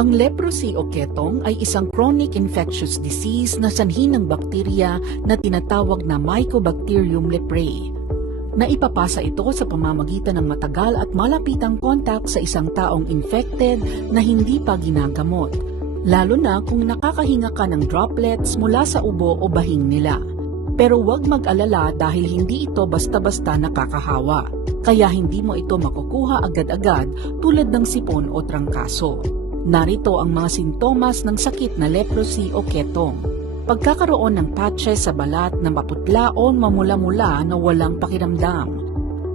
Ang leprosy o ketong ay isang chronic infectious disease na sanhi ng bakterya na tinatawag na Mycobacterium leprae. Naipapasa ito sa pamamagitan ng matagal at malapitang kontak sa isang taong infected na hindi pa ginagamot, lalo na kung nakakahinga ka ng droplets mula sa ubo o bahing nila. Pero huwag mag-alala dahil hindi ito basta-basta nakakahawa, kaya hindi mo ito makukuha agad-agad tulad ng sipon o trangkaso. Narito ang mga sintomas ng sakit na leprosy o ketong. Pagkakaroon ng patches sa balat na maputla o mamula-mula na walang pakiramdam.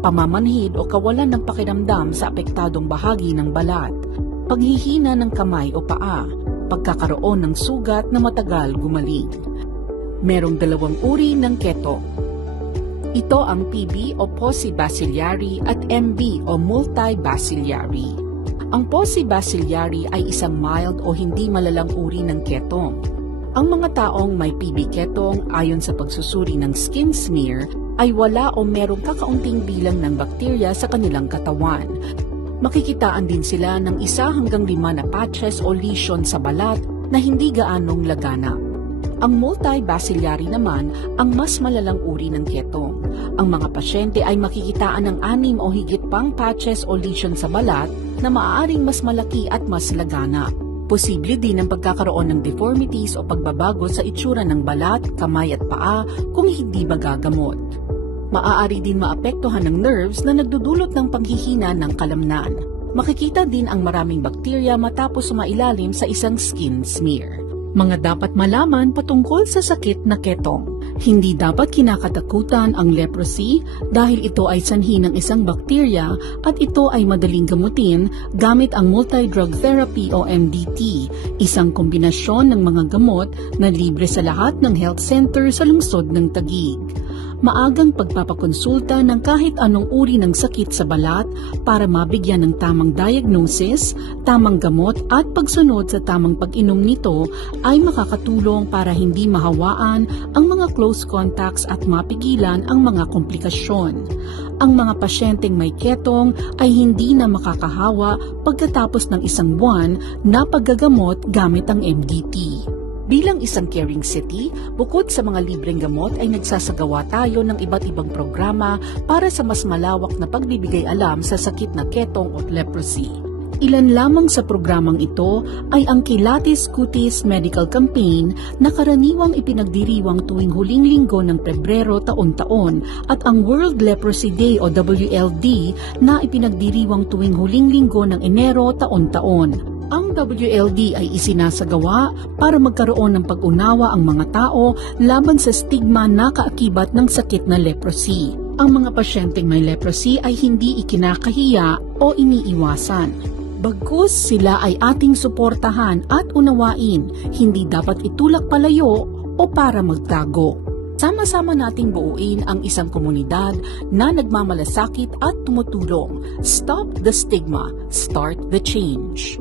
Pamamanhid o kawalan ng pakiramdam sa apektadong bahagi ng balat. Paghihina ng kamay o paa. Pagkakaroon ng sugat na matagal gumaling. Merong dalawang uri ng ketong. Ito ang PB o Paucibacillary at MB o Multibacillary. Ang Paucibacillary ay isang mild o hindi malalang uri ng ketong. Ang mga taong may PB ketong ayon sa pagsusuri ng skin smear ay wala o merong kakaunting bilang ng bakterya sa kanilang katawan. Makikitaan din sila ng 1 hanggang 5 na patches o lesion sa balat na hindi gaanong laganap. Ang multibacillary naman ang mas malalang uri ng ketong. Ang mga pasyente ay makikitaan ng 6 o higit pang patches o lesion sa balat na maaaring mas malaki at mas laganap. Posible din ang pagkakaroon ng deformities o pagbabago sa itsura ng balat, kamay at paa kung hindi magagamot. Maaari din maapektuhan ng nerves na nagdudulot ng paghihina ng kalamnan. Makikita din ang maraming bakterya matapos sumailalim sa isang skin smear. Mga dapat malaman patungkol sa sakit na ketong. Hindi dapat kinakatakutan ang leprosy dahil ito ay sanhi ng isang bakterya at ito ay madaling gamutin gamit ang multi-drug therapy o MDT, isang kombinasyon ng mga gamot na libre sa lahat ng health center sa lungsod ng Taguig. Maagang pagpapakonsulta ng kahit anong uri ng sakit sa balat para mabigyan ng tamang diagnosis, tamang gamot at pagsunod sa tamang pag-inom nito ay makakatulong para hindi mahawaan ang mga close contacts at mapigilan ang mga komplikasyon. Ang mga pasyenteng may ketong ay hindi na makakahawa pagkatapos ng 1 buwan na paggagamot gamit ang MDT. Bilang isang caring city, bukod sa mga libreng gamot ay nagsasagawa tayo ng iba't ibang programa para sa mas malawak na pagbibigay alam sa sakit na ketong o leprosy. Ilan lamang sa programang ito ay ang Kilatis Cutis Medical Campaign na karaniwang ipinagdiriwang tuwing huling linggo ng Pebrero taon-taon at ang World Leprosy Day o WLD na ipinagdiriwang tuwing huling linggo ng Enero taon-taon. Ang WLD ay isinasagawa para magkaroon ng pag-unawa ang mga tao laban sa stigma na kaakibat ng sakit na leprosy. Ang mga pasyenteng may leprosy ay hindi ikinakahiya o iniiwasan. Bagkus sila ay ating suportahan at unawain, hindi dapat itulak palayo o para magtago. Sama-sama nating buuin ang isang komunidad na nagmamalasakit at tumutulong. Stop the stigma, start the change.